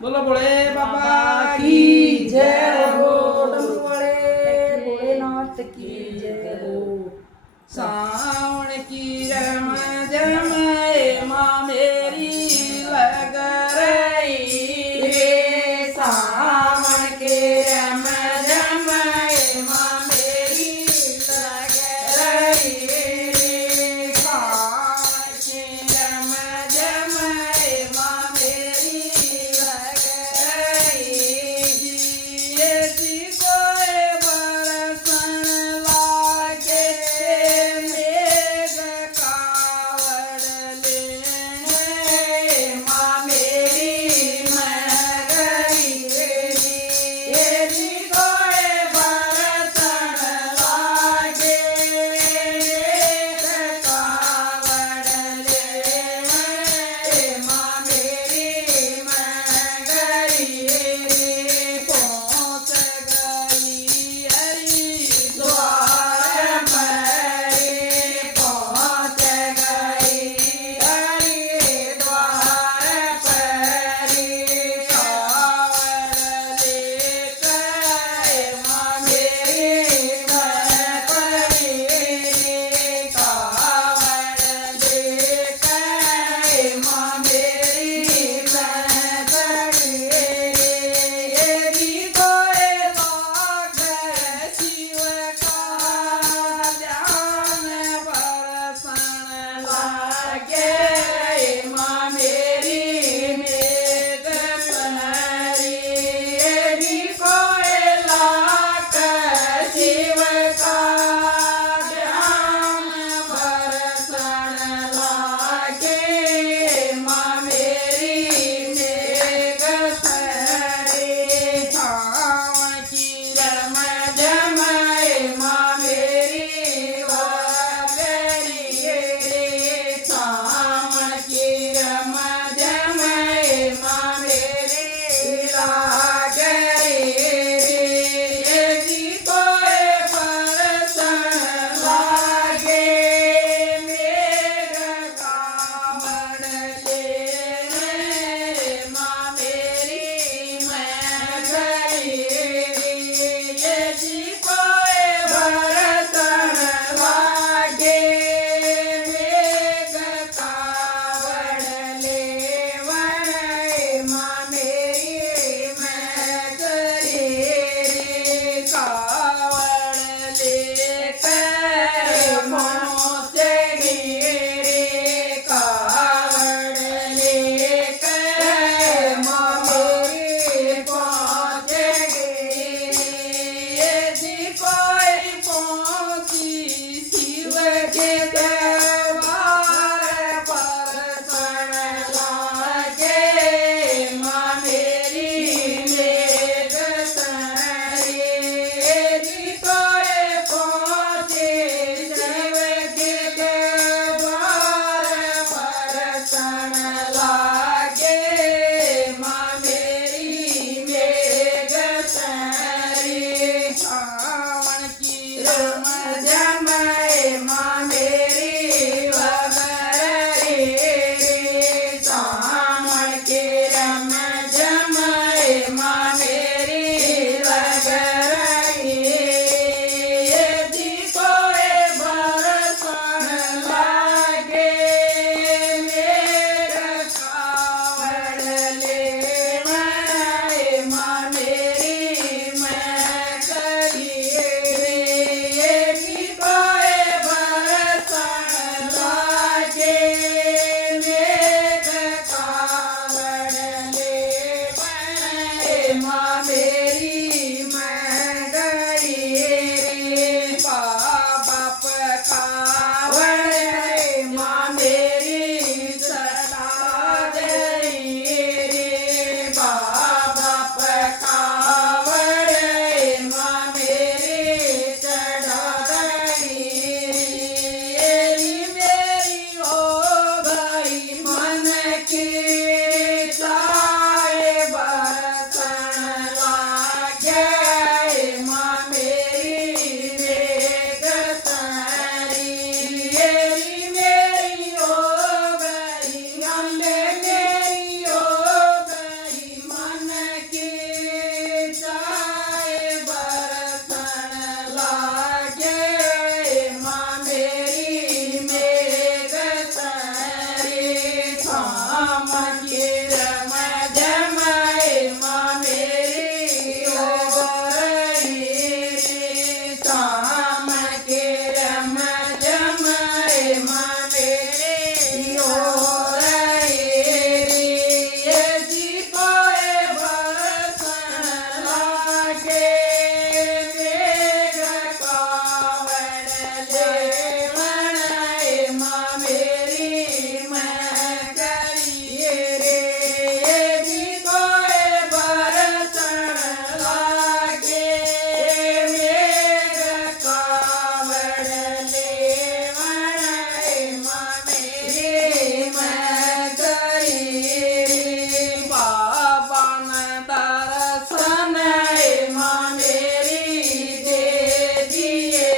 बोलो बोले बाबा की जय हो। डमरू वाले भोलेनाथ की जय हो। सावन की रम जमाए माँ मेरी लग रही रे। सावन के रम जमाए माँ मेरी लग रही रे। सावन के रम जमाए माँ मेरी लग रही जिए जी कोई बरसन लागे मेघ कावड़ लेने माँ मेरी मगरी ये जी कोई बरसन लागे मेघ कावड़ लेने माँ मेरी मगरी पहुँच गई हरिद्वार परी पहुँच गई हरिद्वार परी कावड़ लेकर माँ मेरी परी कावड़ लेकर माँ मेरी परी यदि कोई सागर शिव का ध्यान बरसन लागे माँ मेरी मेघ परी यदि कोई लाग शिव का ध्यान बरसन लागे माँ मेरी मेघ परी सावन की रम जमाए माँ मेरी वागरी रे। सावन की रम जमाए माँ मेरी लागरी रे। यदि कोई बरसन लागे मेघ कावड़ लेने माँ मेरी मगरी रे। यदि कोई बरसन लागे मेघ कावड़ लेवन माँ मेरी मगरी रे। कावड़ लेकर पहुँच गई रे। कावड़ लेकर माँ मेरी पहुँच गई यदि कोई पहुँची शिव के दरबार बरसन लागे माँ मेरी मेघ सरी। यदि कोई पहुँचे शिव के दरबार बरसन लागे माँ मेरी मेघ सरी। सावन की रम जमाए माँ मेरी वगरी रे। सावन के रम जमाए माँ मेरी वगरी यदि कोई बरसन लागे मेघ के रम जमाए माँ मेरी हो रही रे शाम के रम जमाए माँ मेरी हो रही रे ये जी कोए बरसन लागे मेघ कावड़ ले मनाए माँ मेरी मैं करिए रे ये जी कोए बरसन लागे मेघ कावड़ ले मनाए माँ मेरी मैं करिए रे पावन दर्शन माँ मेरी दे दिए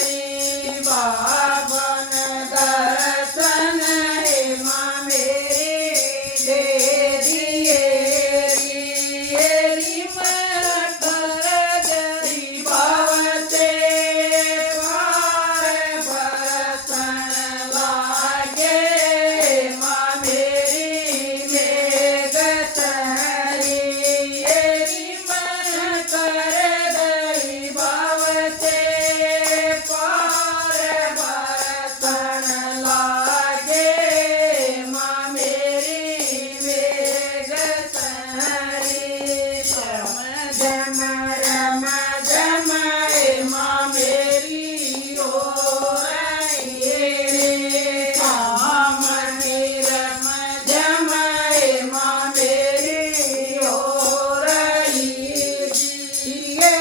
रे पावन दर्शन माँ मेरी दे दिए रे मैं कर गई बावते पार बरसन लागे माँ मेरी मेघ तरी मैं कर गई बावते पार बरसन लागे माँ मेरी मेघ तरी जम रम जमाए माँ मेरी हो रही रे शाम के रम जमाए माँ मेरी हो रही रे